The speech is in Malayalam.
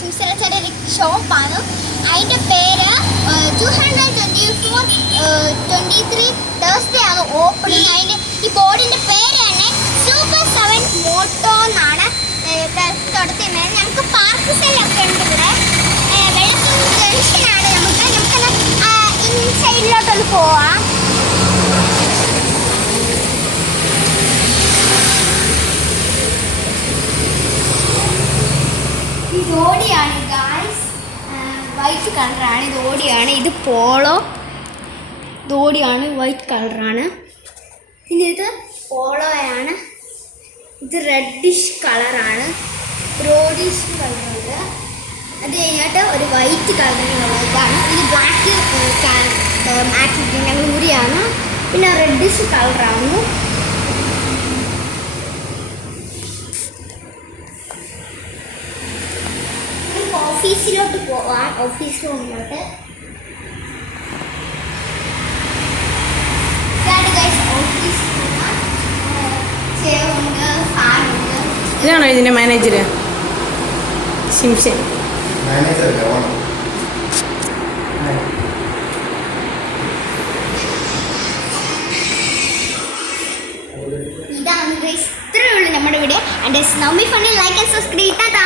സിംസിലെ ചെറിയൊരു ഷോപ്പാണ്. അതിൻ്റെ പേര് 224-23 തേഴ്സ്ഡേ ആണ് ഓപ്പണിങ്. അതിൻ്റെ ഈ ബോർഡിൻ്റെ പേര് തന്നെ സൂപ്പർ 7 മോട്ടോ എന്നാണ് തുടത്തുന്നത്. ഞങ്ങൾക്ക് പാർക്ക് സെല്ലൊക്കെ ഉണ്ട് ഇവിടെ. വെള്ളത്തിൽ ജംഗ്ഷനാണ്. നമുക്കത് ഇൻസൈഡിലോട്ടൊന്ന് പോവാം. ഇത് ഓടിയാണ് ഗായ്സ്, വൈറ്റ് കളറാണ്. ഇത് ഓടിയാണ്. ഇത് പോളോ. ഇത് ഓടിയാണ്, വൈറ്റ് കളറാണ്. പിന്നെ ഇത് പോളോയാണ്. ഇത് റെഡിഷ് കളറാണ്. റോഡിഷ് കളറുണ്ട്. അത് കഴിഞ്ഞിട്ട് ഒരു വൈറ്റ് കളറുള്ളതാണ്. ഇത് ബ്ലാക്ക് മാറ്റിട്ട് ഞങ്ങൾ ഊരിയാണ്. പിന്നെ റെഡിഷ് കളറാണ്. ഓഫീസിലോട്ട് പോവാം. ഓഫീസ് റൂമിലോട്ട് ഇതാണോ ഇതിൻ്റെ മാനേജർ? ശിംഷൻ ഇതാണ് ഇത്രയേ ഉള്ളൂ നമ്മുടെ video. And it's now me funny. Like and subscribe. Tata.